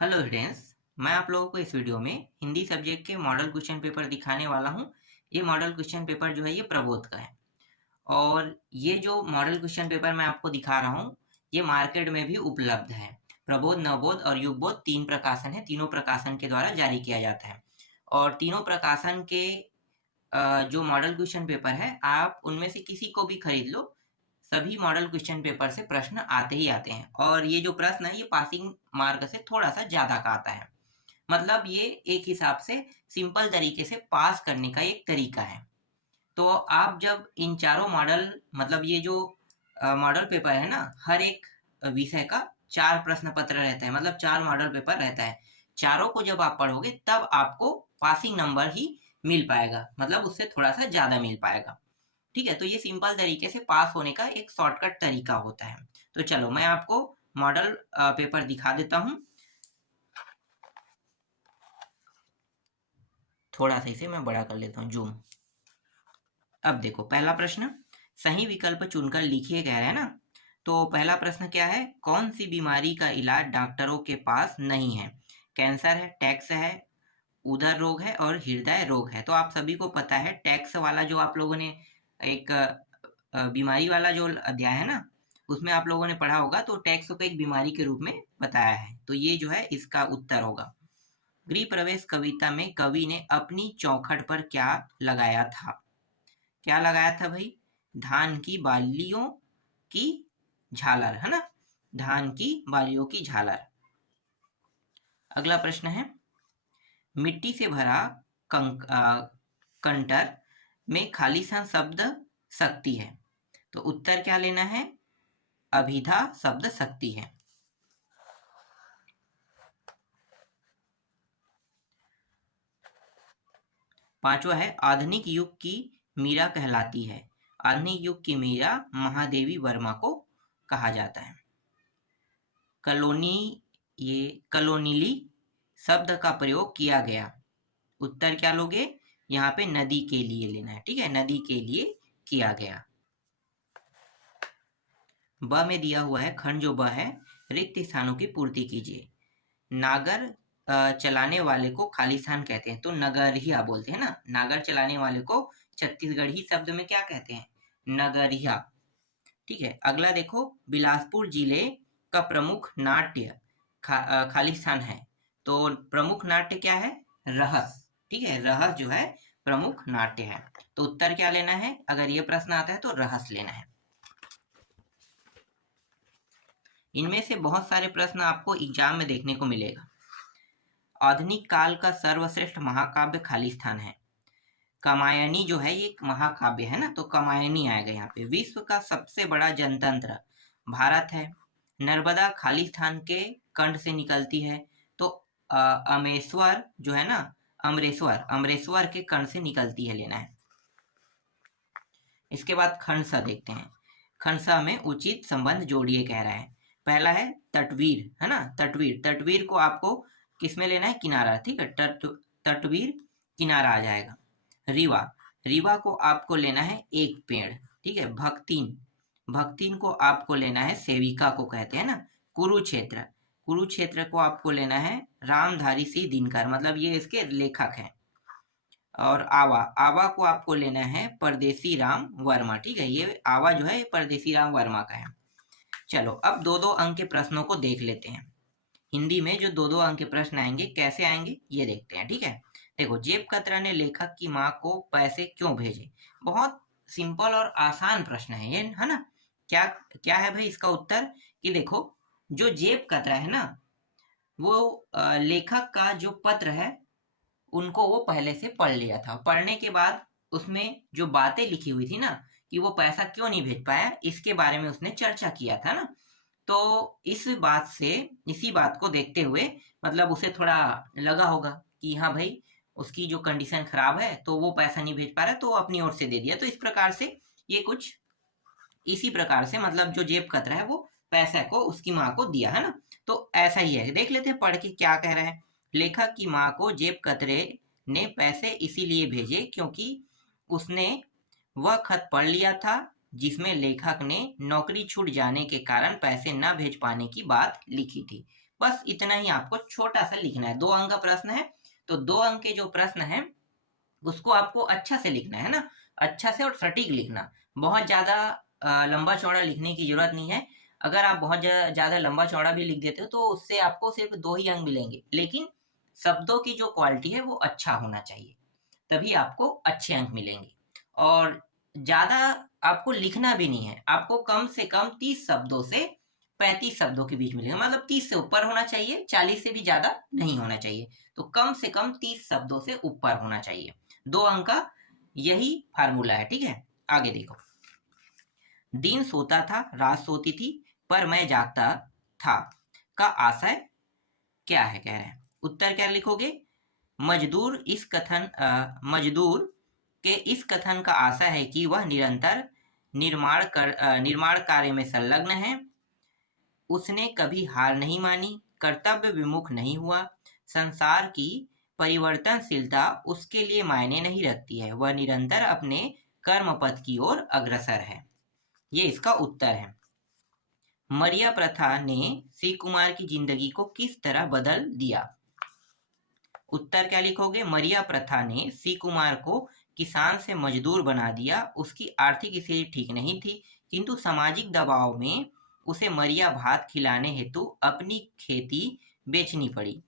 Hello students, मैं आप लोगों को इस वीडियो में हिंदी सब्जेक्ट के मॉडल क्वेश्चन पेपर दिखाने वाला हूं। ये मॉडल क्वेश्चन पेपर जो है ये प्रबोध का है। और ये जो मॉडल क्वेश्चन पेपर मैं आपको दिखा रहा हूं, ये मार्केट में भी उपलब्ध है। प्रबोध, नवबोध और युगबोध 3 प्रकाशन है। तीनों प्रकाशन के द्वारा जारी किया जाता है। और तीनों प्रकाशन के जो मॉडल क्वेश्चन पेपर है, आप उनमें से किसी को भी खरीद लो, सभी मॉडल क्वेश्चन पेपर से प्रश्न आते ही आते हैं। और ये जो प्रश्न है ये पासिंग मार्क से थोड़ा सा ज़्यादा का आता है। मतलब ये एक हिसाब से सिंपल तरीके से पास करने का एक तरीका है। तो आप जब इन चारों मॉडल, मतलब ये जो मॉडल पेपर है ना, हर एक विषय का 4 प्रश्न पत्र रहता है, मतलब 4 मॉडल पेपर रहता है। चारों को जब आप पढ़ोगे तब आपको पासिंग नंबर ही मिल पाएगा, मतलब उससे थोड़ा सा ज़्यादा मिल पाएगा। ठीक है, तो ये सिंपल तरीके से पास होने का एक शॉर्टकट तरीका होता है। तो चलो मैं आपको मॉडल पेपर दिखा देता हूँ। थोड़ा सा इसे मैं बड़ा कर लेता हूँ, जूम। अब देखो पहला प्रश्न, सही विकल्प चुनकर लिखिए कह रहे हैं ना। तो पहला प्रश्न क्या है, कौन सी बीमारी का इलाज डॉक्टरों के पास नहीं है? कैंसर है, टैक्स है, उदर रोग है और हृदय रोग है। तो आप सभी को पता है टैक्स वाला जो आप लोगों ने एक बीमारी वाला जो अध्याय है ना, उसमें आप लोगों ने पढ़ा होगा। तो टैक्स को एक बीमारी के रूप में बताया है, तो ये जो है इसका उत्तर होगा। गृह प्रवेश कविता में कवि ने अपनी चौखट पर क्या लगाया था? क्या लगाया था भाई? धान की बालियों की झालर, है ना? धान की बालियों की झालर। अगला प्रश्न है, मिट्टी से भरा कंटर में खालिस्तान शब्द शक्ति है। तो उत्तर क्या लेना है? अभिधा शब्द शक्ति है। पांचवा है, आधुनिक युग की मीरा कहलाती है। आधुनिक युग की मीरा महादेवी वर्मा को कहा जाता है। कलोनीली शब्द का प्रयोग किया गया। उत्तर क्या लोगे? यहाँ पे नदी के लिए लेना है। ठीक है, नदी के लिए किया गया। ब में दिया हुआ है, खंड जो ब है, रिक्त स्थानों की पूर्ति कीजिए। नागर चलाने वाले को खालिस्तान कहते हैं, तो नगरिया बोलते हैं ना। नागर चलाने वाले को छत्तीसगढ़ी शब्द में क्या कहते हैं? नगरिया। ठीक है, अगला देखो, बिलासपुर जिले का प्रमुख नाट्य खालिस्तान है। तो प्रमुख नाट्य क्या है? रहस। ठीक है, रहस जो है प्रमुख नाट्य है। तो उत्तर क्या लेना है? अगर ये प्रश्न आता है तो रहस लेना है। इनमें से बहुत सारे प्रश्न आपको एग्जाम में देखने को मिलेगा। आधुनिक काल का सर्वश्रेष्ठ महाकाव्य खालिस्तान है। कामायनी जो है ये एक महाकाव्य है ना, तो कामायनी आएगा यहाँ पे। विश्व का सबसे बड़ा जनतंत्र भारत है। नर्मदा खालिस्तान के कंठ से निकलती है। तो अमेश्वर जो है ना, अमरेश्वर के कंठ से निकलती है, लेना है। इसके बाद खंडसा देखते हैं। खंडसा में उचित संबंध जोड़िए कह रहा है। पहला है तटवीर, है ना। तटवीर को आपको किस में लेना है? किनारा। ठीक है, तटवीर किनारा आ जाएगा। रीवा को आपको लेना है एक पेड़। ठीक है, भक्तिन को आपको लेना है सेविका को कहते हैं ना। कुरुक्षेत्र को आपको लेना है रामधारी सिंह दिनकर, मतलब ये इसके लेखक हैं। और आवा को आपको लेना है परदेसी राम वर्मा। ठीक है, ये आवा जो है परदेसी राम वर्मा का है। चलो अब 2-2 अंक के प्रश्नों को देख लेते हैं। हिंदी में जो 2-2 अंक के प्रश्न आएंगे, कैसे आएंगे ये देखते हैं। ठीक है, देखो, जेब कतरा ने लेखक की माँ को पैसे क्यों भेजे? बहुत सिंपल और आसान प्रश्न है ये, है ना। क्या क्या है भाई इसका उत्तर? कि देखो, जो जेब कतरा है ना, वो लेखक का जो पत्र है उनको वो पहले से पढ़ लिया था। पढ़ने के बाद उसमें जो बातें लिखी हुई थी ना, कि वो पैसा क्यों नहीं भेज पाया, इसके बारे में उसने चर्चा किया था ना। तो इसी बात को देखते हुए, मतलब उसे थोड़ा लगा होगा कि हाँ भाई, उसकी जो कंडीशन खराब है तो वो पैसा नहीं भेज पा रहा, तो वो अपनी ओर से दे दिया। तो इस प्रकार से ये कुछ इसी प्रकार से, मतलब जो जेब कतरा है वो पैसा को उसकी माँ को दिया, है ना। तो ऐसा ही है, देख लेते हैं पढ़ के क्या कह रहा है। लेखक की माँ को जेब कतरे ने पैसे इसीलिए भेजे क्योंकि उसने वह खत पढ़ लिया था जिसमें लेखक ने नौकरी छूट जाने के कारण पैसे न भेज पाने की बात लिखी थी। बस इतना ही आपको छोटा सा लिखना है। 2 अंक का प्रश्न है, तो 2 अंक के जो प्रश्न है उसको आपको अच्छा से लिखना है ना, अच्छा से और सटीक लिखना। बहुत ज्यादा लंबा चौड़ा लिखने की जरूरत नहीं है। अगर आप बहुत ज्यादा लंबा चौड़ा भी लिख देते हो तो उससे आपको सिर्फ 2 ही अंक मिलेंगे, लेकिन शब्दों की जो क्वालिटी है वो अच्छा होना चाहिए, तभी आपको अच्छे अंक मिलेंगे। और ज्यादा आपको लिखना भी नहीं है, आपको कम से कम 30 शब्दों से 35 शब्दों के बीच मिलेगा, मतलब 30 से ऊपर होना चाहिए, 40 से भी ज्यादा नहीं होना चाहिए। तो कम से कम 30 शब्दों से ऊपर होना चाहिए। 2 अंक का यही फार्मूला है, ठीक है। आगे देखो, दिन सोता था, रात सोती थी, पर मैं जागता था का आशय क्या है, कह रहे हैं। उत्तर क्या लिखोगे? मजदूर के इस कथन का आशय है कि वह निरंतर निर्माण कार्य में संलग्न है, उसने कभी हार नहीं मानी, कर्तव्य विमुख नहीं हुआ, संसार की परिवर्तनशीलता उसके लिए मायने नहीं रखती है, वह निरंतर अपने कर्म पथ की ओर अग्रसर है। ये इसका उत्तर है। मरिया प्रथा ने श्री कुमार की जिंदगी को किस तरह बदल दिया? उत्तर क्या लिखोगे? मरिया प्रथा ने श्री कुमार को किसान से मजदूर बना दिया। उसकी आर्थिक स्थिति ठीक नहीं थी, किंतु सामाजिक दबाव में उसे मरिया भात खिलाने हेतु अपनी खेती बेचनी पड़ी।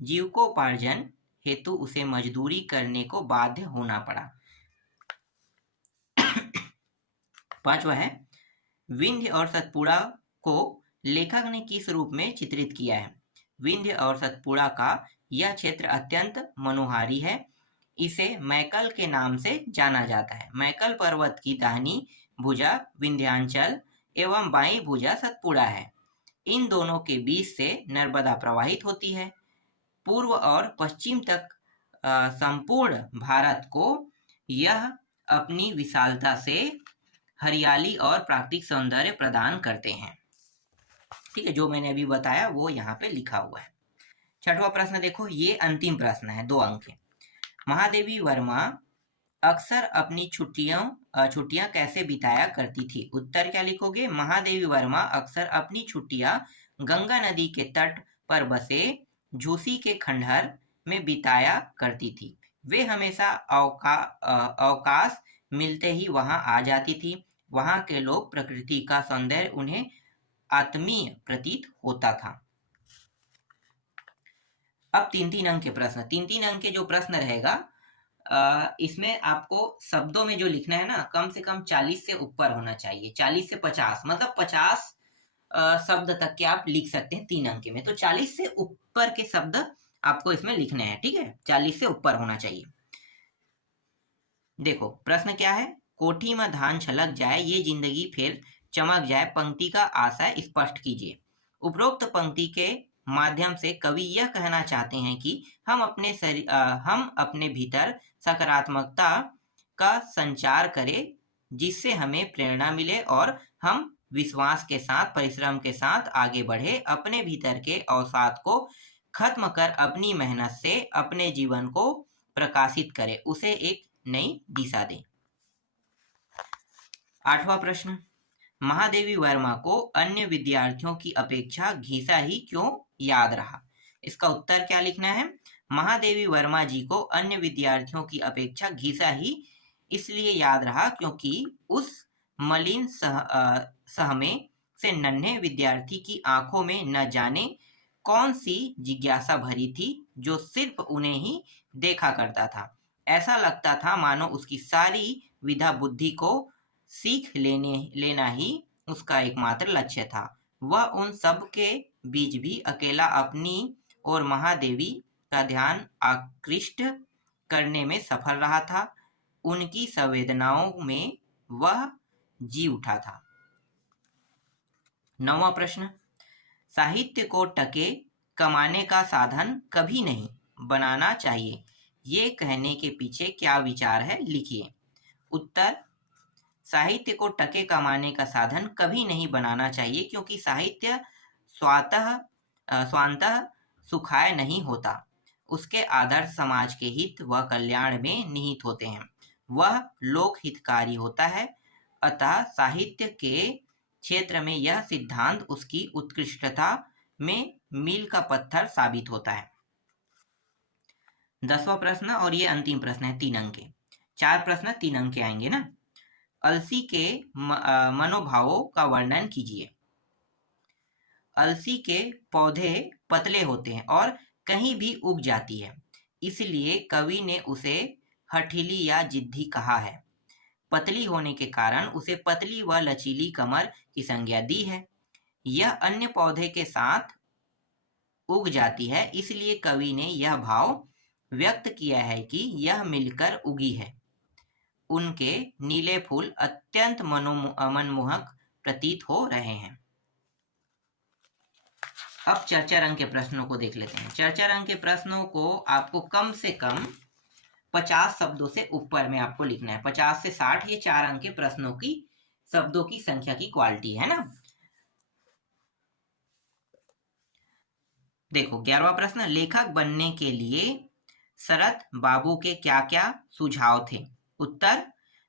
जीविकोपार्जन हेतु उसे मजदूरी करने को बाध्य होना पड़ा। 5वां है, विंध्य और सतपुड़ा को लेखक ने किस रूप में चित्रित किया है? विंध्य और सतपुड़ा का यह क्षेत्र अत्यंत मनोहारी है। इसे मैकल के नाम से जाना जाता है। मैकल पर्वत की दाहिनी भुजा विंध्यांचल एवं बाईं भुजा सतपुड़ा है। इन दोनों के बीच से नर्मदा प्रवाहित होती है। पूर्व और पश्चिम तक संपूर्ण भारत को यह अपनी विशालता से हरियाली और प्राकृतिक सौंदर्य प्रदान करते हैं। ठीक है, जो मैंने अभी बताया वो यहाँ पे लिखा हुआ है। 6वां प्रश्न देखो, ये अंतिम प्रश्न है, 2 अंक है। महादेवी वर्मा अक्सर अपनी छुट्टियां कैसे बिताया करती थी? उत्तर क्या लिखोगे? महादेवी वर्मा अक्सर अपनी छुट्टियां गंगा नदी के तट पर बसे झूसी के खंडहर में बिताया करती थी। वे हमेशा अवकाश मिलते ही वहां आ जाती थी। वहां के लोग, प्रकृति का सौंदर्य उन्हें आत्मीय प्रतीत होता था। अब 3-3 अंक के प्रश्न, 3-3 अंक के जो प्रश्न रहेगा इसमें आपको शब्दों में जो लिखना है ना, कम से कम 40 से ऊपर होना चाहिए। 40 से 50, मतलब 50 शब्द तक के आप लिख सकते हैं 3 अंक में। तो 40 से ऊपर के शब्द आपको इसमें लिखने हैं, ठीक है। 40 से ऊपर होना चाहिए। देखो प्रश्न क्या है, कोठी में धान छलक जाए, ये जिंदगी फिर चमक जाए, पंक्ति का आशय स्पष्ट कीजिए। उपरोक्त पंक्ति के माध्यम से कवि यह कहना चाहते हैं कि हम अपने भीतर सकारात्मकता का संचार करें, जिससे हमें प्रेरणा मिले और हम विश्वास के साथ, परिश्रम के साथ आगे बढ़े, अपने भीतर के अवसाद को खत्म कर अपनी मेहनत से अपने जीवन को प्रकाशित करें, उसे एक नई दिशा दें। 8वां प्रश्न, महादेवी वर्मा को अन्य विद्यार्थियों की अपेक्षा घीसा ही क्यों याद रहा? इसका उत्तर क्या लिखना है? महादेवी वर्मा जी को अन्य विद्यार्थियों की अपेक्षा घीसा ही इसलिए याद रहा क्योंकि उस मलिन सहमे से नन्हे विद्यार्थी की आंखों में न जाने कौन सी जिज्ञासा भरी थी, जो सिर्फ उन्हें ही देखा करता था। ऐसा लगता था मानो उसकी सारी विधा बुद्धि को सीख लेना ही उसका एकमात्र लक्ष्य था। वह उन सब के बीच भी अकेला अपनी और महादेवी का ध्यान आकृष्ट करने में सफल रहा था। उनकी संवेदनाओं में वह जी उठा था। 9वां प्रश्न, साहित्य को टके कमाने का साधन कभी नहीं बनाना चाहिए, ये कहने के पीछे क्या विचार है, लिखिए। उत्तर, साहित्य को टके कमाने का साधन कभी नहीं बनाना चाहिए, क्योंकि साहित्य स्वांतः सुखाय नहीं होता। उसके आदर्श समाज के हित व कल्याण में निहित होते हैं। वह लोक हितकारी होता है। अतः साहित्य के क्षेत्र में यह सिद्धांत उसकी उत्कृष्टता में मील का पत्थर साबित होता है। 10वां प्रश्न और ये अंतिम प्रश्न है 3 अंक के। 4 प्रश्न 3 अंक के आएंगे ना। अलसी के मनोभावों का वर्णन कीजिए। अलसी के पौधे पतले होते हैं और कहीं भी उग जाती है, इसलिए कवि ने उसे हठीली या जिद्दी कहा है। पतली होने के कारण उसे पतली व लचीली कमर की संज्ञा दी है। यह अन्य पौधे के साथ उग जाती है, इसलिए कवि ने यह भाव व्यक्त किया है कि यह मिलकर उगी है। उनके नीले फूल अत्यंत मनमोहक प्रतीत हो रहे हैं। अब 4 अंक के प्रश्नों को देख लेते हैं। 4 अंक के प्रश्नों को आपको कम से कम 50 शब्दों से ऊपर में आपको लिखना है। 50 से 60 ये 4 अंक के प्रश्नों की शब्दों की संख्या की क्वालिटी है ना। देखो 11वां प्रश्न, लेखक बनने के लिए शरत बाबू के क्या क्या सुझाव थे? उत्तर,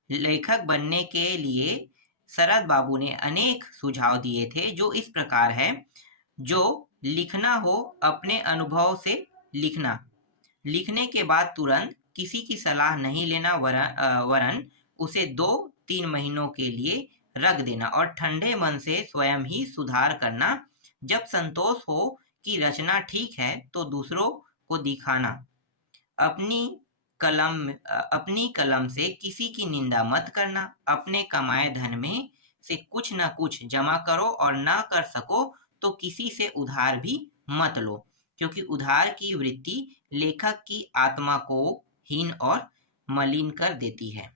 लेखक बनने के लिए शरत बाबू ने अनेक सुझाव दिए थे, जो इस प्रकार है। जो लिखना हो अपने अनुभव से लिखना, लिखने के बाद तुरंत किसी की सलाह नहीं लेना, वरन उसे 2-3 महीनों के लिए रख देना और ठंडे मन से स्वयं ही सुधार करना। जब संतोष हो कि रचना ठीक है तो दूसरों को दिखाना। अपनी कलम से किसी की निंदा मत करना। अपने कमाए धन में से कुछ न कुछ जमा करो और ना कर सको तो किसी से उधार भी मत लो, क्योंकि उधार की वृत्ति लेखक की आत्मा को हीन और मलिन कर देती है।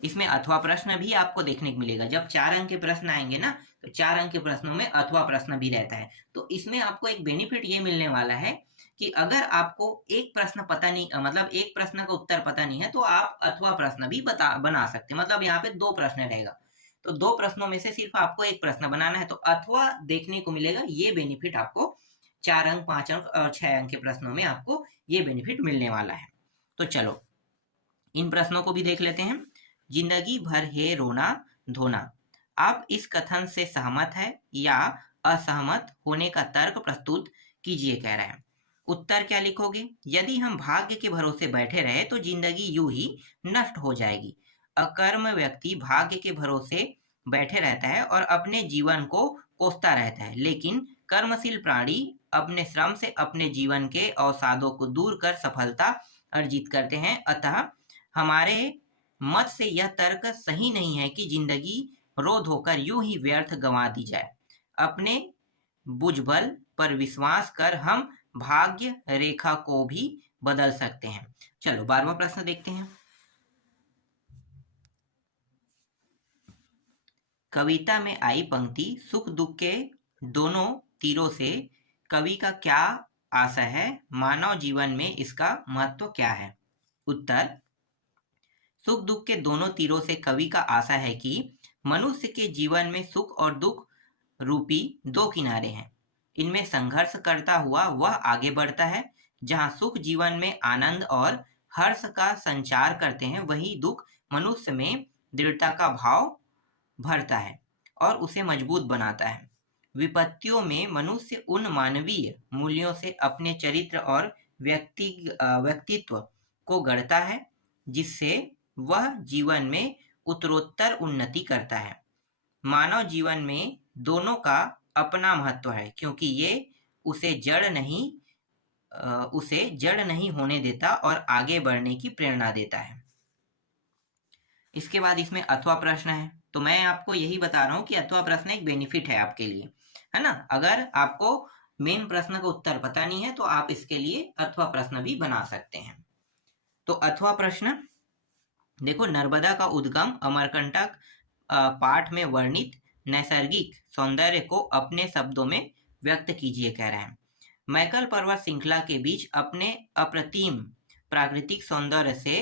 इसमें अथवा प्रश्न भी आपको देखने को मिलेगा। जब 4 अंक के प्रश्न आएंगे ना, तो 4 अंक के प्रश्नों में अथवा प्रश्न भी रहता है। तो इसमें आपको एक बेनिफिट ये मिलने वाला है कि अगर आपको एक प्रश्न पता नहीं, मतलब एक प्रश्न का उत्तर पता नहीं है, तो आप अथवा प्रश्न भी बना सकते हैं। मतलब यहाँ पे 2 प्रश्न रहेगा, तो 2 प्रश्नों में से सिर्फ आपको एक प्रश्न बनाना है, तो अथवा देखने को मिलेगा। ये बेनिफिट आपको 4 अंक, 5 अंक और 6 अंक के प्रश्नों में आपको ये बेनिफिट मिलने वाला है। तो चलो इन प्रश्नों को भी देख लेते हैं। जिंदगी भर है रोना धोना, आप इस कथन से सहमत है या असहमत होने का तर्क प्रस्तुत कीजिए, कह रहे हैं। उत्तर क्या लिखोगे? यदि हम भाग्य के भरोसे बैठे रहे तो जिंदगी यूं ही नष्ट हो जाएगी। अकर्म व्यक्ति भाग्य के भरोसे बैठे रहता है और अपने जीवन को कोसता रहता है, लेकिन कर्मशील प्राणी अपने श्रम से अपने जीवन के अवसादों को दूर कर सफलता अर्जित करते हैं। अतः हमारे मत से यह तर्क सही नहीं है कि जिंदगी रो धोकर यूं ही व्यर्थ गंवा दी जाए। अपने बुझबल पर विश्वास कर हम भाग्य रेखा को भी बदल सकते हैं। चलो 12वां प्रश्न देखते हैं। कविता में आई पंक्ति सुख दुख के दोनों तीरों से कवि का क्या आशय है? मानव जीवन में इसका महत्व क्या है? उत्तर, सुख दुख के दोनों तीरों से कवि का आशा है कि मनुष्य के जीवन में सुख और दुख रूपी 2 किनारे हैं। इनमें संघर्ष करता हुआ वह आगे बढ़ता है। जहां सुख जीवन में आनंद और हर्ष का संचार करते हैं, वहीं दुख मनुष्य में दृढ़ता का भाव भरता है और उसे मजबूत बनाता है। विपत्तियों में मनुष्य उन मानवीय मूल्यों से अपने चरित्र और व्यक्तित्व को गढ़ता है जिससे वह जीवन में उत्तरोत्तर उन्नति करता है। मानव जीवन में दोनों का अपना महत्व है, क्योंकि ये उसे जड़ नहीं होने देता और आगे बढ़ने की प्रेरणा देता है। इसके बाद इसमें अथवा प्रश्न है, तो मैं आपको यही बता रहा हूँ कि अथवा प्रश्न एक बेनिफिट है आपके लिए, है ना। अगर आपको मेन प्रश्न का उत्तर पता नहीं है तो आप इसके लिए अथवा प्रश्न भी बना सकते हैं। तो अथवा प्रश्न देखो, नर्मदा का उद्गम अमरकंटक पाठ में वर्णित नैसर्गिक सौंदर्य को अपने शब्दों में व्यक्त कीजिए, कह रहे हैं। मैकल पर्वत श्रृंखला के बीच अपने अप्रतिम प्राकृतिक सौंदर्य से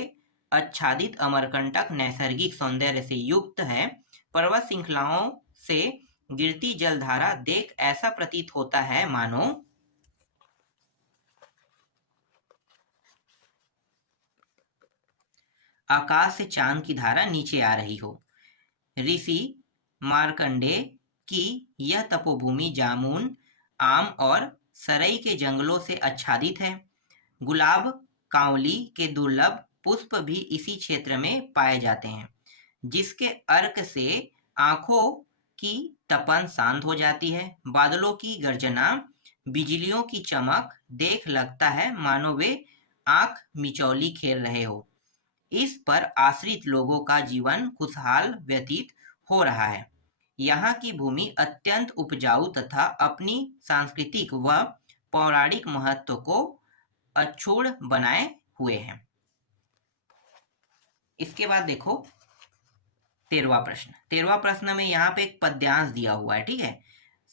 आच्छादित अमरकंटक नैसर्गिक सौंदर्य से युक्त है। पर्वत श्रृंखलाओं से गिरती जलधारा देख ऐसा प्रतीत होता है मानो आकाश से चांद की धारा नीचे आ रही हो। ऋषि मार्कंडे की यह तपोभूमि जामुन आम और सरई के जंगलों से आच्छादित है। गुलाब, कांवली के दुर्लभ पुष्प भी इसी क्षेत्र में पाए जाते हैं, जिसके अर्क से आंखों की तपन शांत हो जाती है। बादलों की गर्जना, बिजलियों की चमक देख लगता है मानो वे आंख मिचौली खेल रहे हो। इस पर आश्रित लोगों का जीवन खुशहाल व्यतीत हो रहा है। यहाँ की भूमि अत्यंत उपजाऊ तथा अपनी सांस्कृतिक व पौराणिक महत्व को अक्षुण्ण बनाए हुए है। इसके बाद देखो 13वां प्रश्न। 13वां प्रश्न में यहाँ पे एक पद्यांश दिया हुआ है, ठीक है।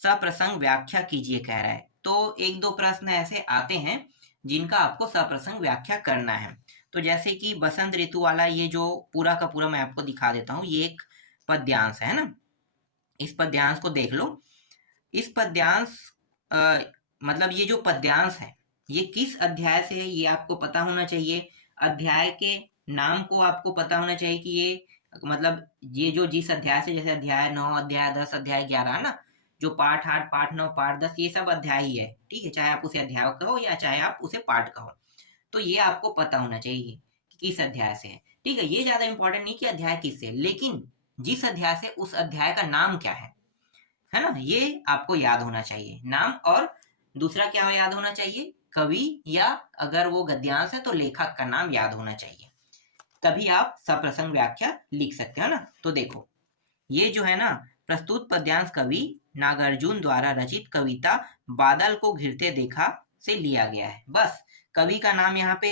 सप्रसंग व्याख्या कीजिए कह रहा है। तो एक दो प्रश्न ऐसे आते हैं जिनका आपको सप्रसंग व्याख्या करना है। तो जैसे कि बसंत ऋतु वाला ये जो पूरा का पूरा मैं आपको दिखा देता हूँ, ये एक पद्यांश है ना। इस पद्यांश को देख लो। इस पद्यांश मतलब ये जो पद्यांश है ये किस अध्याय से है ये आपको पता होना चाहिए। अध्याय के नाम को आपको पता होना चाहिए कि ये मतलब ये जो जिस अध्याय से, जैसे अध्याय 9, अध्याय 10, अध्याय 11 है ना, जो पाठ 8, पाठ 9, पाठ 10 ये सब अध्याय ही है, ठीक है। चाहे आप उसे अध्याय कहो या चाहे आप उसे पाठ कहो, तो ये आपको पता होना चाहिए कि किस अध्याय से है, ठीक है। ये ज्यादा इंपॉर्टेंट नहीं कि अध्याय किससे, लेकिन जिस अध्याय से उस अध्याय का नाम क्या है ना, ये आपको याद होना चाहिए नाम। और दूसरा क्या याद होना चाहिए, कवि या अगर वो गद्यांश है तो लेखक का नाम याद होना चाहिए, तभी आप सप्रसंग व्याख्या लिख सकते हो ना। तो देखो ये जो है ना, प्रस्तुत पद्यांश कवि नागार्जुन द्वारा रचित कविता बादल को घिरते देखा से लिया गया है। बस कवि का नाम यहाँ पे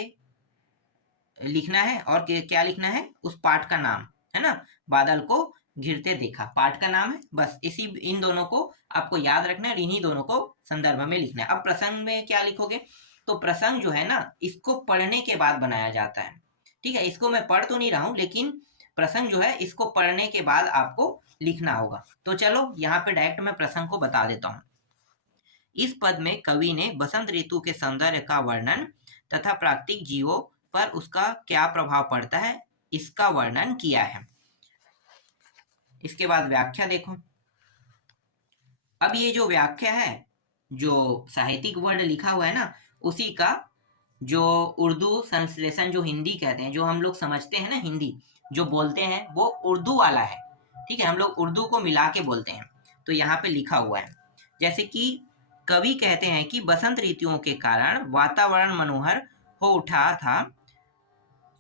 लिखना है और क्या लिखना है, उस पाठ का नाम है ना। बादल को घिरते देखा पाठ का नाम है, बस इसी इन दोनों को आपको याद रखना है और इन्हीं दोनों को संदर्भ में लिखना है। अब प्रसंग में क्या लिखोगे, तो प्रसंग जो है ना इसको पढ़ने के बाद बनाया जाता है, ठीक है। इसको मैं पढ़ तो नहीं रहा हूं, लेकिन प्रसंग जो है इसको पढ़ने के बाद आपको लिखना होगा। तो चलो यहाँ पे डायरेक्ट मैं प्रसंग को बता देता हूँ। इस पद में कवि ने बसंत ऋतु के सौंदर्य का वर्णन तथा प्राकृतिक जीवों पर उसका क्या प्रभाव पड़ता है इसका वर्णन किया है। इसके बाद व्याख्या देखो। अब ये जो व्याख्या है, जो साहित्यिक वर्ड लिखा हुआ है ना, उसी का जो उर्दू संश्लेषण जो हिंदी कहते हैं, जो हम लोग समझते हैं ना हिंदी जो बोलते हैं वो उर्दू वाला है, ठीक है। हम लोग उर्दू को मिला के बोलते हैं। तो यहाँ पे लिखा हुआ है, जैसे कि कवि कहते हैं कि बसंत ऋतुओं के कारण वातावरण मनोहर हो उठा था।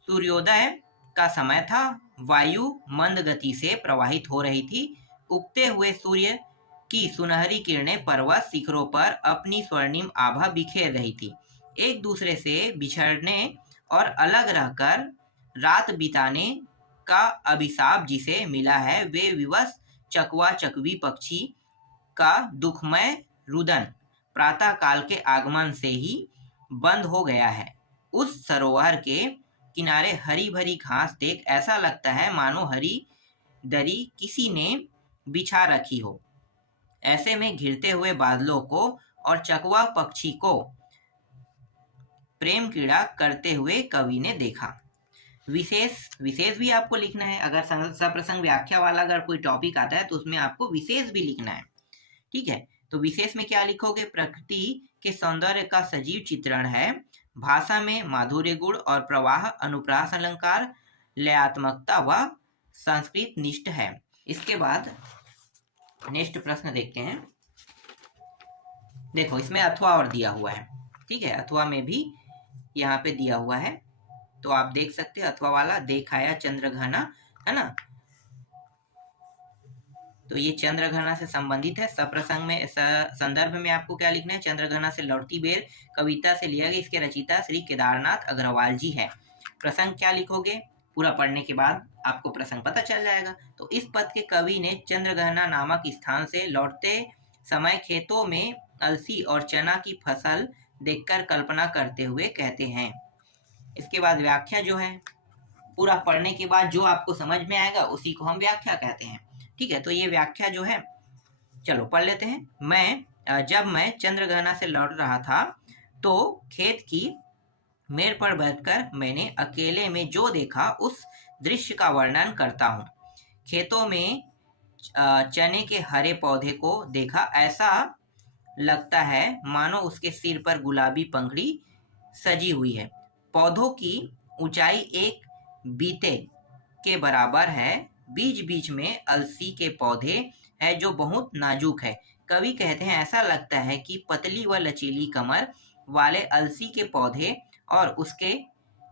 सूर्योदय का समय था, वायु मंद गति से प्रवाहित हो रही थी। उगते हुए सूर्य की सुनहरी किरणें पर्वत शिखरों पर अपनी स्वर्णिम आभा बिखेर रही थी। एक दूसरे से बिछड़ने और अलग रहकर रात बिताने का अभिशाप जिसे मिला है, वे विवश चकवा चकवी पक्षी का दुखमय रुदन प्रातः काल के आगमन से ही बंद हो गया है। उस सरोवर के किनारे हरी भरी घास देख ऐसा लगता है मानो हरी दरी किसी ने बिछा रखी हो। ऐसे में घिरते हुए बादलों को और चकवा पक्षी को प्रेम क्रीड़ा करते हुए कवि ने देखा। विशेष भी आपको लिखना है। अगर सप्रसंग व्याख्या वाला अगर कोई टॉपिक आता है तो उसमें आपको विशेष भी लिखना है, ठीक है। तो विशेष में क्या लिखोगे, प्रकृति के सौंदर्य का सजीव चित्रण है। भाषा में माधुर्य गुण और प्रवाह, अनुप्रास अलंकार, लयात्मकता व संस्कृत निष्ठ है। इसके बाद नेक्स्ट प्रश्न देखते हैं। देखो इसमें अथवा और दिया हुआ है, ठीक है। अथवा में भी यहाँ पे दिया हुआ है, तो आप देख सकते हैं अथवा वाला, देखाया चंद्रघना है ना। तो ये चंद्रघना से संबंधित है। सप्रसंग में संदर्भ में आपको क्या लिखना है, चंद्रघना से लौटती बेर कविता से लिया गया। इसके रचयिता श्री केदारनाथ अग्रवाल जी है। प्रसंग क्या लिखोगे, पूरा पढ़ने के बाद आपको प्रसंग पता चल जाएगा। तो इस पद के कवि ने चंद्रघना नामक स्थान से लौटते समय खेतों में अलसी और चना की फसल देखकर कल्पना करते हुए कहते हैं। इसके बाद व्याख्या जो है, पूरा पढ़ने के बाद जो आपको समझ में आएगा उसी को हम व्याख्या कहते हैं, ठीक है। तो ये व्याख्या जो है, चलो पढ़ लेते हैं। जब मैं चंद्रघना से लौट रहा था तो खेत की मेड़ पर बैठकर मैंने अकेले में जो देखा उस दृश्य का वर्णन करता हूँ। खेतों में चने के हरे पौधे को देखा। ऐसा लगता है मानो उसके सिर पर गुलाबी पंखड़ी सजी हुई है। पौधों की ऊंचाई एक बीते के बराबर है। बीच बीच में अलसी के पौधे है जो बहुत नाजुक है। कवि कहते हैं ऐसा लगता है कि पतली व लचीली कमर वाले अलसी के पौधे और उसके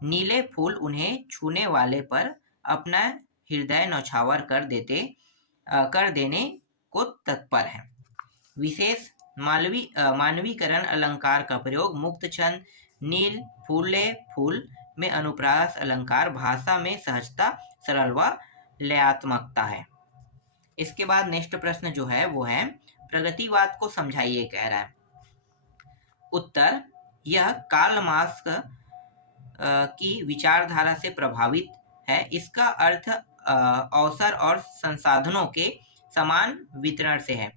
नीले फूल उन्हें छूने वाले पर अपना हृदय नौछावर कर देने को तत्पर है। विशेष मानवीकरण अलंकार का प्रयोग मुक्त छंद, नील, फूले, फूल में अनुप्रास अलंकार, भाषा में सहजता, सरल व लयात्मकता है। इसके बाद नेक्स्ट प्रश्न जो है वो है प्रगतिवाद को समझाइए, कह रहा है। उत्तर, यह कार्ल मार्क्स की विचारधारा से प्रभावित है। इसका अर्थ अवसर और संसाधनों के समान वितरण से है।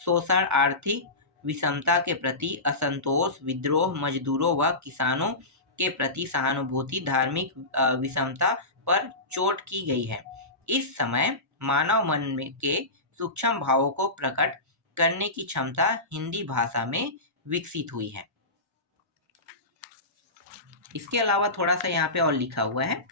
शोषण, आर्थिक विषमता के प्रति असंतोष, विद्रोह, मजदूरों व किसानों के प्रति सहानुभूति, धार्मिक विषमता पर चोट की गई है। इस समय मानव मन के सूक्ष्म भावों को प्रकट करने की क्षमता हिंदी भाषा में विकसित हुई है। इसके अलावा थोड़ा सा यहाँ पे और लिखा हुआ है।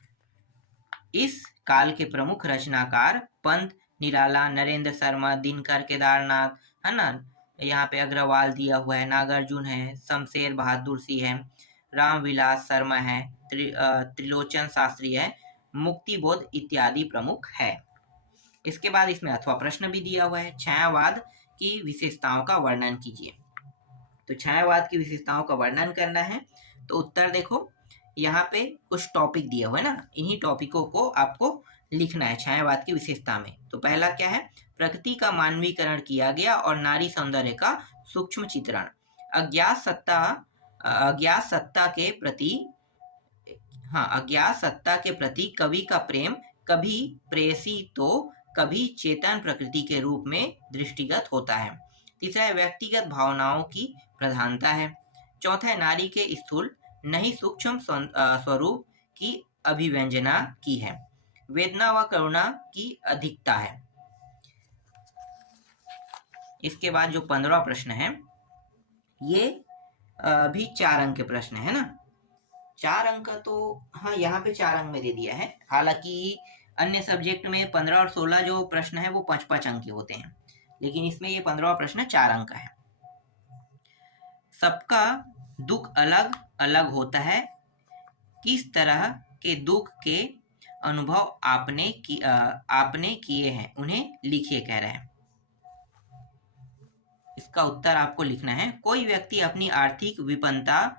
इस काल के प्रमुख रचनाकार पंत, निराला, नरेंद्र शर्मा, दिनकर, केदारनाथ, है ना, यहाँ पे अग्रवाल दिया हुआ है, नागार्जुन है, शमशेर बहादुर सिंह है, रामविलास शर्मा है, त्रिलोचन शास्त्री है, मुक्तिबोध इत्यादि प्रमुख है। इसके बाद इसमें अथवा प्रश्न भी दिया हुआ है। छायावाद की विशेषताओं का वर्णन कीजिए। तो छायावाद की विशेषताओं का वर्णन करना है तो उत्तर देखो, यहाँ पे कुछ टॉपिक दिया हुआ है ना, इन्हीं टॉपिकों को आपको लिखना है छायावाद की विशेषता में। तो पहला क्या है, प्रकृति का मानवीकरण किया गया और नारी सौंदर्य का सूक्ष्म चित्रण। अज्ञात सत्ता के प्रति कवि का प्रेम कभी प्रेयसी तो कभी चेतन प्रकृति के रूप में दृष्टिगत होता है। तीसरा, व्यक्तिगत भावनाओं की प्रधानता है। चौथा, नारी के स्थूल नहीं सूक्ष्म स्वरूप की अभिव्यंजना की है। वेदना व करुणा की अधिकता है। इसके बाद जो 15वां प्रश्न है ये भी 4 अंक के प्रश्न है ना। 4 अंक तो हाँ यहाँ पे 4 अंक में दे दिया है। हालांकि अन्य सब्जेक्ट में 15 और 16 जो प्रश्न है वो 5-5 अंक के होते हैं, लेकिन इसमें ये 15वां प्रश्न 4 अंक का है। सबका दुख अलग अलग होता है। किस तरह के दुख के अनुभव आपने किए हैं उन्हें लिखिए, कह रहे हैं। इसका उत्तर आपको लिखना है। कोई व्यक्ति अपनी आर्थिक विपन्नता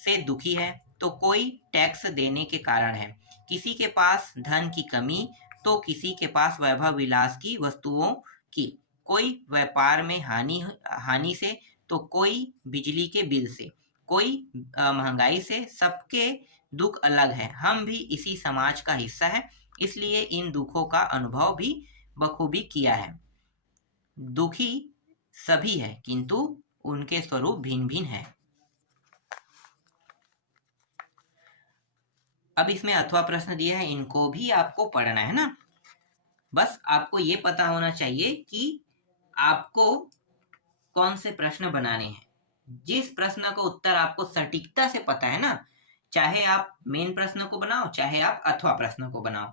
से दुखी है तो कोई टैक्स देने के कारण है। किसी के पास धन की कमी तो किसी के पास वैभव विलास की वस्तुओं की। कोई व्यापार में हानि से तो कोई बिजली के बिल से, कोई महंगाई से। सबके दुख अलग है। हम भी इसी समाज का हिस्सा है, इसलिए इन दुखों का अनुभव भी बखूबी किया है। दुखी सभी है किंतु उनके स्वरूप भिन्न भिन्न है। अब इसमें अथवा प्रश्न दिया है, इनको भी आपको पढ़ना है ना। बस आपको ये पता होना चाहिए कि आपको कौन से प्रश्न बनाने हैं। जिस प्रश्न का उत्तर आपको सटीकता से पता है ना, चाहे आप मेन प्रश्न को बनाओ चाहे आप अथवा प्रश्न को बनाओ,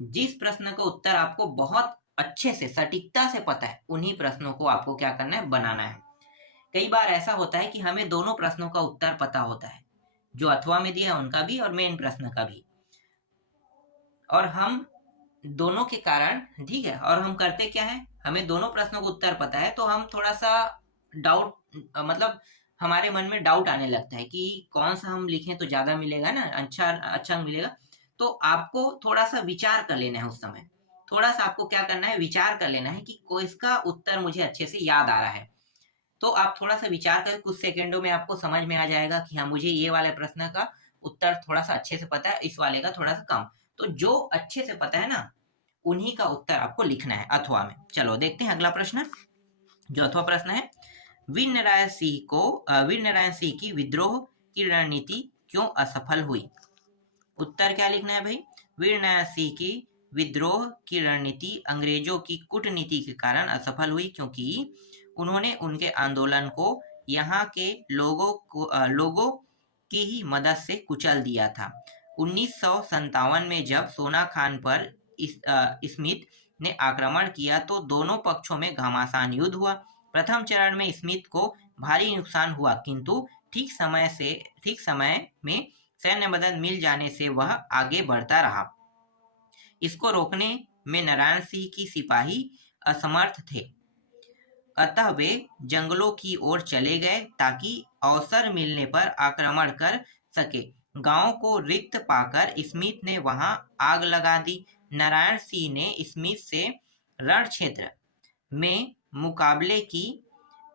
जिस प्रश्न का उत्तर आपको बहुत अच्छे से सटीकता से पता है उन्हीं प्रश्नों को आपको क्या करना है, बनाना है। कई बार ऐसा होता है कि हमें दोनों प्रश्नों का उत्तर पता होता है, जो अथवा में दिया उनका भी और मेन प्रश्न का भी, और हम दोनों के कारण, ठीक है, और हम करते क्या है, हमें दोनों प्रश्नों का उत्तर पता है तो हम थोड़ा सा डाउट, मतलब हमारे मन में डाउट आने लगता है कि कौन सा हम लिखें तो ज्यादा मिलेगा ना, अच्छा मिलेगा। तो आपको थोड़ा सा विचार कर लेना है। उस समय थोड़ा सा आपको क्या करना है, विचार कर लेना है कि कोई इसका उत्तर मुझे अच्छे से याद आ रहा है। तो आप थोड़ा सा विचार कर, कुछ सेकंडों में आपको समझ में आ जाएगा कि हाँ मुझे ये वाले प्रश्न का उत्तर थोड़ा सा अच्छे से पता है, इस वाले का थोड़ा सा कम। तो जो अच्छे से पता है ना उन्हीं का उत्तर आपको लिखना है अथवा में। चलो देखते हैं अगला प्रश्न। जो अथवा प्रश्न है, वीर नारायण सिंह की विद्रोह की रणनीति क्यों असफल हुई। उत्तर क्या लिखना है भाई, वीर नारायण सिंह की विद्रोह की रणनीति अंग्रेजों की कूटनीति के कारण असफल हुई, क्योंकि उन्होंने उनके आंदोलन को यहाँ के लोगों की ही मदद से कुचल दिया था। 1957 में जब सोना खान पर स्मिथ ने आक्रमण किया तो दोनों पक्षों में घमासान युद्ध हुआ। प्रथम चरण में स्मिथ को भारी नुकसान हुआ, किंतु ठीक समय में सैन्य मदद मिल जाने से वह आगे बढ़ता रहा। इसको रोकने में नारायण सिंह की सिपाही असमर्थ थे, अतः वे जंगलों की ओर चले गए ताकि अवसर मिलने पर आक्रमण कर सके। गांव को रिक्त पाकर स्मिथ ने वहां आग लगा दी। नारायण सिंह ने स्मिथ से रण क्षेत्र में मुकाबले की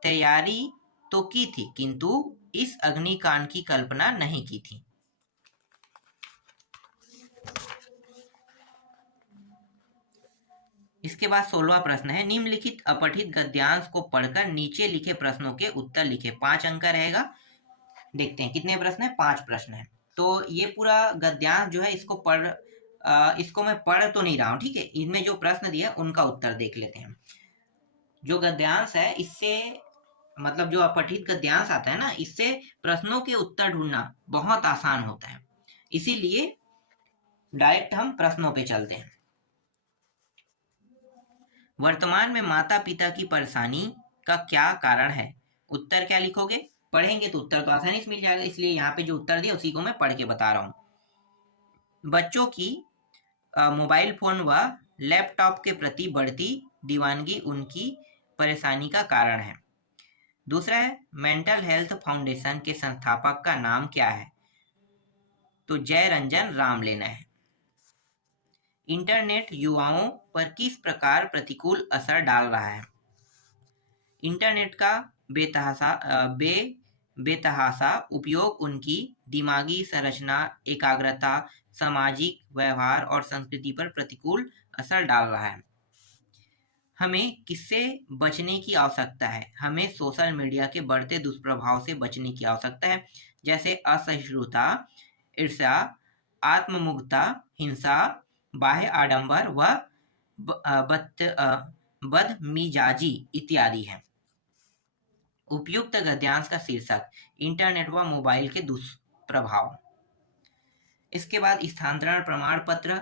तैयारी तो की थी, किंतु इस अग्निकांड की कल्पना नहीं की थी। इसके बाद 16वां प्रश्न है, निम्नलिखित अपठित गद्यांश को पढ़कर नीचे लिखे प्रश्नों के उत्तर लिखे। 5 अंक का रहेगा। देखते हैं कितने प्रश्न है। 5 प्रश्न है। तो ये पूरा गद्यांश जो है इसको मैं पढ़ तो नहीं रहा हूँ, ठीक है। इनमें जो प्रश्न दिया उनका उत्तर देख लेते हैं। जो गद्यांश है इससे मतलब जो अपठित गद्यांश आता है ना, इससे प्रश्नों के उत्तर ढूंढना बहुत आसान होता है। इसीलिए डायरेक्ट हम प्रश्नों पे चलते हैं। वर्तमान में माता पिता की परेशानी का क्या कारण है? उत्तर क्या लिखोगे? पढ़ेंगे तो उत्तर तो आसानी से मिल जाएगा, इसलिए यहाँ पे जो उत्तर दिया उसी को मैं पढ़ के बता रहा हूँ। बच्चों की मोबाइल फोन व लैपटॉप के प्रति बढ़ती दीवानगी उनकी परेशानी का कारण है। दूसरा है, मेंटल हेल्थ फाउंडेशन के संस्थापक का नाम क्या है? तो जय रंजन राम लेना है। इंटरनेट युवाओं पर किस प्रकार प्रतिकूल असर डाल रहा है? इंटरनेट का बेतहासा उपयोग उनकी दिमागी संरचना, एकाग्रता, सामाजिक व्यवहार और संस्कृति पर प्रतिकूल असर डाल रहा है। हमें किससे बचने की आवश्यकता है? हमें सोशल मीडिया के बढ़ते दुष्प्रभाव से बचने की आवश्यकता है, जैसे असहिष्णुता, ईर्ष्या, आत्ममुग्धता, हिंसा, बाह्य आडंबर व बदमिजाजी इत्यादि है। उपयुक्त गद्यांश का शीर्षक, इंटरनेट व मोबाइल के दुष्प्रभाव। इसके बाद स्थानांतरण प्रमाण पत्र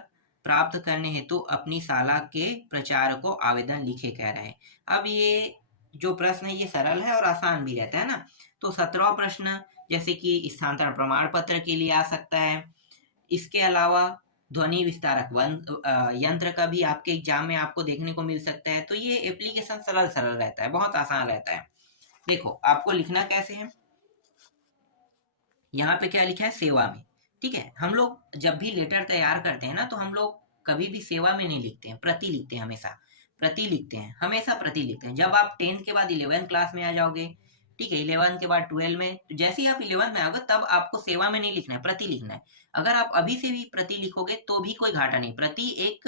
प्राप्त करने हेतु अपनी शाला के प्रचार को आवेदन लिखे कह रहे हैं। अब ये जो प्रश्न है ये सरल है और आसान भी रहता है ना। तो 17वां प्रश्न जैसे कि स्थानांतरण प्रमाण पत्र के लिए आ सकता है। इसके अलावा ध्वनि विस्तारक यंत्र का भी आपके एग्जाम में आपको देखने को मिल सकता है। तो ये एप्लीकेशन सरल रहता है, बहुत आसान रहता है। देखो आपको लिखना कैसे है, यहाँ पे क्या लिखा है, सेवा में, ठीक है। हम लोग जब भी लेटर तैयार करते हैं ना, तो हम लोग कभी भी सेवा में नहीं लिखते हैं, प्रति लिखते हैं, हमेशा प्रति लिखते हैं। जब आप 10th के बाद 11th क्लास में आ जाओगे, ठीक है, 11th के बाद 12 में, तो जैसे ही आप 11th में आओगे तब आपको सेवा में नहीं लिखना है, प्रति लिखना है। अगर आप अभी से भी प्रति लिखोगे तो भी कोई घाटा नहीं। प्रति एक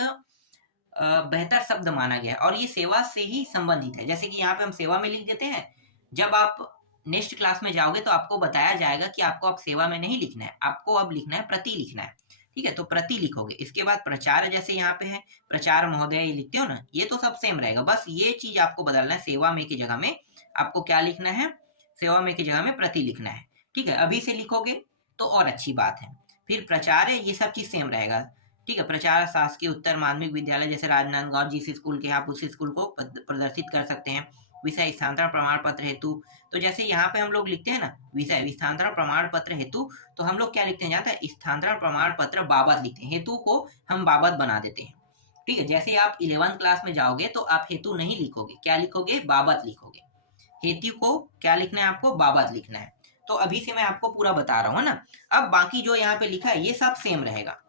बेहतर शब्द माना गया और ये सेवा से ही संबंधित है। जैसे कि यहाँ पे हम सेवा में लिख देते हैं, जब आप नेक्स्ट क्लास में जाओगे तो आपको बताया जाएगा कि आपको अब सेवा में नहीं लिखना है, आपको अब लिखना है, प्रति लिखना है, ठीक है। तो प्रति लिखोगे। इसके बाद प्रचार, जैसे यहाँ पे है प्रचार महोदय ये लिखते हो ना, ये तो सब सेम रहेगा, बस ये चीज आपको बदलना है। सेवा में की जगह में आपको क्या लिखना है, सेवा में की जगह में प्रति लिखना है, ठीक है। अभी से लिखोगे तो और अच्छी बात है। फिर प्रचार है, ये सब चीज सेम रहेगा, ठीक है। प्रचार शासकीय उत्तर माध्यमिक विद्यालय जैसे राजनांदगांव, जिस स्कूल के आप उस स्कूल को प्रदर्शित कर सकते हैं। विषय स्थानांतरण प्रमाण पत्र हेतु, तो जैसे यहाँ पे हम लोग लिखते हैं ना विषय स्थानांतरण प्रमाण पत्र हेतु, तो हम लोग क्या लिखते हैं, जहाँ तक स्थानांतरण प्रमाण पत्र बाबत लिखते हैं, हेतु को हम बाबत बना देते हैं, ठीक है। जैसे आप 11th क्लास में जाओगे तो आप हेतु नहीं लिखोगे, क्या लिखोगे, बाबत लिखोगे। हेतु को क्या लिखना है, आपको बाबत लिखना है। तो अभी से मैं आपको पूरा बता रहा हूँ ना। अब बाकी जो यहाँ पे लिखा है ये सब सेम रहेगा।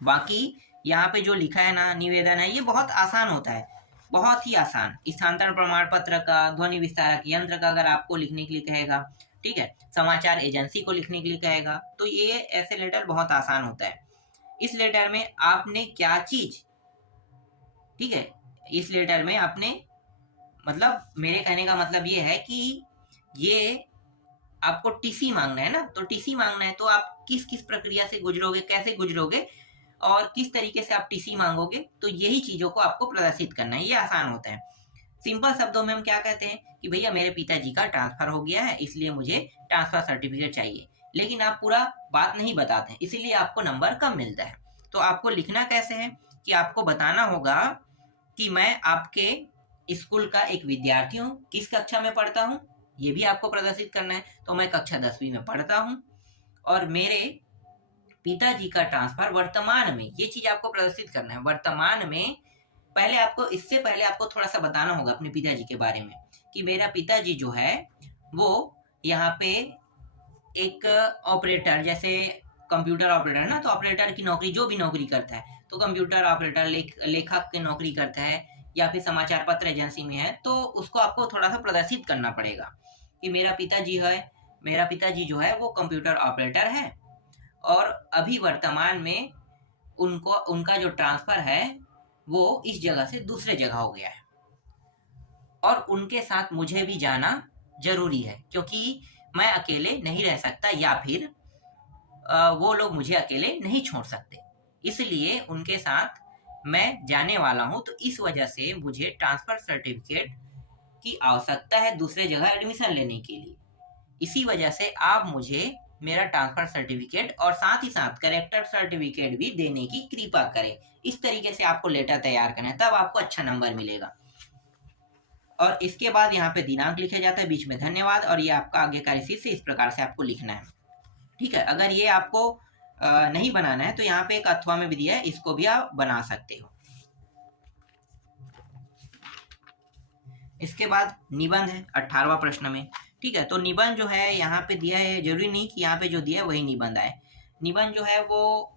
बाकी यहाँ पे जो लिखा है ना, निवेदन है, ये बहुत आसान होता है, बहुत ही आसान। स्थानांतरण प्रमाण पत्र का, ध्वनि विस्तारक यंत्र का अगर आपको लिखने के लिए कहेगा, ठीक है, समाचार एजेंसी को लिखने के लिए कहेगा, तो ये ऐसे लेटर बहुत आसान होता है। इस लेटर में आपने क्या चीज, ठीक है, इस लेटर में आपने, मतलब मेरे कहने का मतलब ये है कि ये आपको टीसी मांगना है ना, तो टीसी मांगना है तो आप किस किस प्रक्रिया से गुजरोगे, कैसे गुजरोगे और किस तरीके से आप टीसी मांगोगे, तो यही चीजों को आपको प्रदर्शित करना है, ये आसान होता है। सिंपल शब्दों में हम क्या कहते हैं कि भैया मेरे पिताजी का ट्रांसफर हो गया है, इसलिए मुझे ट्रांसफर सर्टिफिकेट चाहिए। लेकिन आप पूरा बात नहीं बताते, इसीलिए आपको नंबर कम मिलता है। तो आपको लिखना कैसे है कि आपको बताना होगा कि मैं आपके स्कूल का एक विद्यार्थी हूँ, किस कक्षा में पढ़ता हूँ ये भी आपको प्रदर्शित करना है। तो मैं कक्षा 10वीं में पढ़ता हूँ और मेरे पिताजी का ट्रांसफर वर्तमान में, ये चीज आपको प्रदर्शित करना है वर्तमान में। पहले आपको, इससे पहले आपको थोड़ा सा बताना होगा अपने पिताजी के बारे में कि मेरा पिताजी जो है वो यहाँ पे एक ऑपरेटर, जैसे कंप्यूटर ऑपरेटर ना, तो ऑपरेटर की नौकरी, जो भी नौकरी करता है, तो कंप्यूटर ऑपरेटर, लेखक की नौकरी करता है या फिर समाचार पत्र एजेंसी में है, तो उसको आपको थोड़ा सा प्रदर्शित करना पड़ेगा कि मेरा पिताजी जो है वो कंप्यूटर ऑपरेटर है और अभी वर्तमान में उनका जो ट्रांसफर है वो इस जगह से दूसरे जगह हो गया है और उनके साथ मुझे भी जाना जरूरी है क्योंकि मैं अकेले नहीं रह सकता या फिर वो लोग मुझे अकेले नहीं छोड़ सकते, इसलिए उनके साथ मैं जाने वाला हूं। तो इस वजह से मुझे ट्रांसफर सर्टिफिकेट की आवश्यकता है दूसरे जगह एडमिशन लेने के लिए। इसी वजह से आप मुझे मेरा ट्रांसफर सर्टिफिकेट और साथ ही साथ करेक्टर सर्टिफिकेट भी देने की कृपा करें। इस तरीके से आपको लेटर तैयार करना है, तब आपको अच्छा नंबर मिलेगा। और इसके बाद यहाँ पे दिनांक लिखा जाता है, बीच में धन्यवाद, और ये आपका आज्ञाकारी शिष्य, इस प्रकार से आपको लिखना है। ठीक है, अगर ये आपको नहीं बनाना है तो यहाँ पे एक अथवा में भी दिया है, इसको भी आप बना सकते हो। इसके बाद निबंध है 18वां प्रश्न में। ठीक है, तो निबंध जो है यहाँ पे दिया है, जरूरी नहीं कि यहाँ पे जो दिया है वही निबंध आए। निबंध जो है वो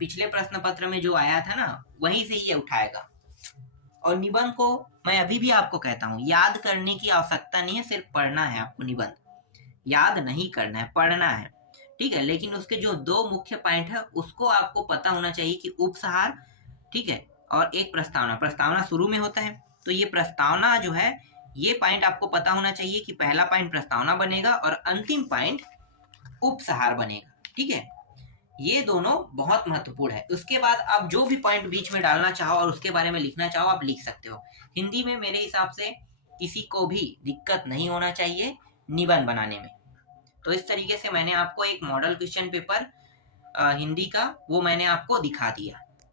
पिछले प्रश्न पत्र में जो आया था ना, वहीं से ये उठाएगा। और निबंध को मैं अभी भी आपको कहता हूँ, याद करने की आवश्यकता नहीं है, सिर्फ पढ़ना है आपको। निबंध याद नहीं करना है, पढ़ना है। ठीक है, लेकिन उसके जो 2 मुख्य पॉइंट है उसको आपको पता होना चाहिए कि उपसहार, ठीक है, और एक प्रस्तावना। प्रस्तावना शुरू में होता है, तो ये प्रस्तावना जो है, ये पॉइंट आपको पता होना चाहिए कि पहला पॉइंट प्रस्तावना बनेगा और अंतिम पॉइंट उपसहार बनेगा। ठीक है, ये दोनों बहुत महत्वपूर्ण है। उसके बाद आप जो भी पॉइंट बीच में डालना चाहो और उसके बारे में लिखना चाहो आप लिख सकते हो। हिंदी में मेरे हिसाब से किसी को भी दिक्कत नहीं होना चाहिए निबंध बनाने में। तो इस तरीके से मैंने आपको एक मॉडल क्वेश्चन पेपर हिंदी का वो मैंने आपको दिखा दिया।